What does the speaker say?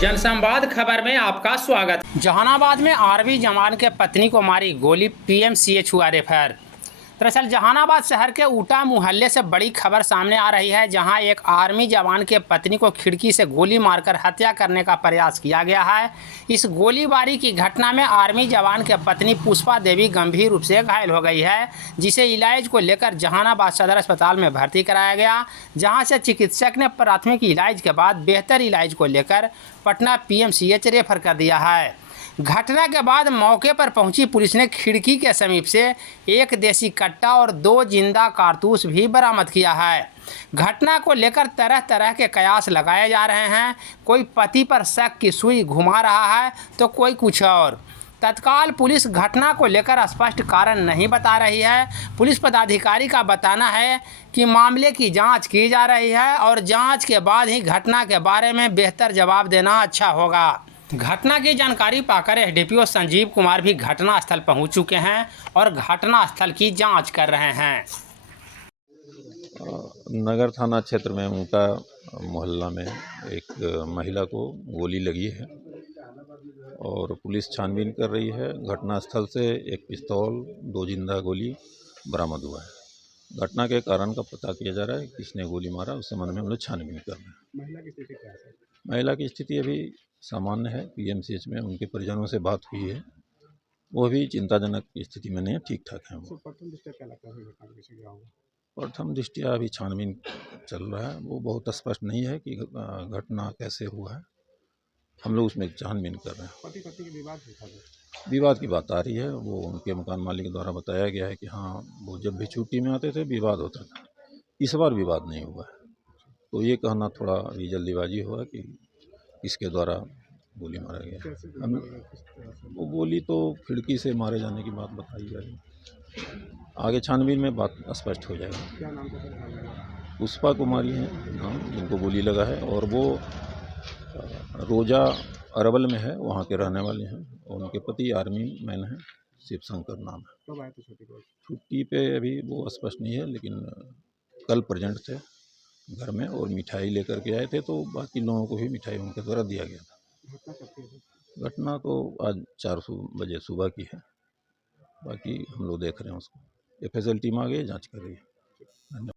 जनसंवाद खबर में आपका स्वागत। जहानाबाद में आर्मी जवान के पत्नी को मारी गोली, पीएमसीएच हुआ रेफर। दरअसल जहानाबाद शहर के ऊटा मोहल्ले से बड़ी खबर सामने आ रही है, जहां एक आर्मी जवान के पत्नी को खिड़की से गोली मारकर हत्या करने का प्रयास किया गया है। इस गोलीबारी की घटना में आर्मी जवान के पत्नी पुष्पा देवी गंभीर रूप से घायल हो गई है, जिसे इलाज को लेकर जहानाबाद सदर अस्पताल में भर्ती कराया गया, जहां से चिकित्सक ने प्राथमिक इलाज के बाद बेहतर इलाज को लेकर पटना पीएमसीएच रेफर कर दिया है। घटना के बाद मौके पर पहुंची पुलिस ने खिड़की के समीप से एक देसी कट्टा और 2 जिंदा कारतूस भी बरामद किया है। घटना को लेकर तरह तरह के कयास लगाए जा रहे हैं। कोई पति पर शक की सुई घुमा रहा है तो कोई कुछ और। तत्काल पुलिस घटना को लेकर स्पष्ट कारण नहीं बता रही है। पुलिस पदाधिकारी का बताना है कि मामले की जांच की जा रही है और जांच के बाद ही घटना के बारे में बेहतर जवाब देना अच्छा होगा। घटना की जानकारी पाकर एसडीपीओ संजीव कुमार भी घटनास्थल पहुंच चुके हैं और घटनास्थल की जांच कर रहे हैं। नगर थाना क्षेत्र में ऊटा मोहल्ला में एक महिला को गोली लगी है और पुलिस छानबीन कर रही है। घटनास्थल से एक पिस्तौल, 2 जिंदा गोली बरामद हुआ है। घटना के कारण का पता किया जा रहा है, किसने गोली मारा उस संबंध में हम लोग छानबीन कर रहे हैं। महिला की स्थिति क्या है? महिला की स्थिति अभी सामान्य है। पीएमसीएच में उनके परिजनों से बात हुई है, वो भी चिंताजनक स्थिति में नहीं है, ठीक ठाक है वो। प्रथम दृष्टया क्या लगता है घटना कैसे क्या होगा? प्रथम दृष्टया अभी छानबीन चल रहा है, वो बहुत स्पष्ट नहीं है कि घटना कैसे हुआ है। हम लोग उसमें छानबीन कर रहे हैं। पति पत्नी के विवाद था? विवाद की बात आ रही है, वो उनके मकान मालिक के द्वारा बताया गया है कि हाँ, वो जब भी छुट्टी में आते थे विवाद होता था। इस बार विवाद नहीं हुआ है, तो ये कहना थोड़ा अभी जल्दीबाजी हुआ कि इसके द्वारा गोली मारा गया। हम वो गोली तो खिड़की से मारे जाने की बात बताई जा रही है, आगे छानबीन में बात स्पष्ट हो जाएगी। क्या नाम था? पुष्पा कुमारी है नाम जिनको गोली लगा है और वो रोजा अरवल में है, वहाँ के रहने वाले हैं और उनके पति आर्मी मैन हैं, शिव शंकर नाम है। कब आए थे छुट्टी पर? छुट्टी पे अभी वो स्पष्ट नहीं है, लेकिन कल प्रेजेंट थे घर में और मिठाई लेकर के आए थे, तो बाकी लोगों को भी मिठाई उनके द्वारा दिया गया था। घटना कब की है? घटना तो आज 4 बजे सुबह की है, बाकी हम लोग देख रहे हैं उसको। एफएसएल टीम आ गई, जांच कर रही है। धन्यवाद।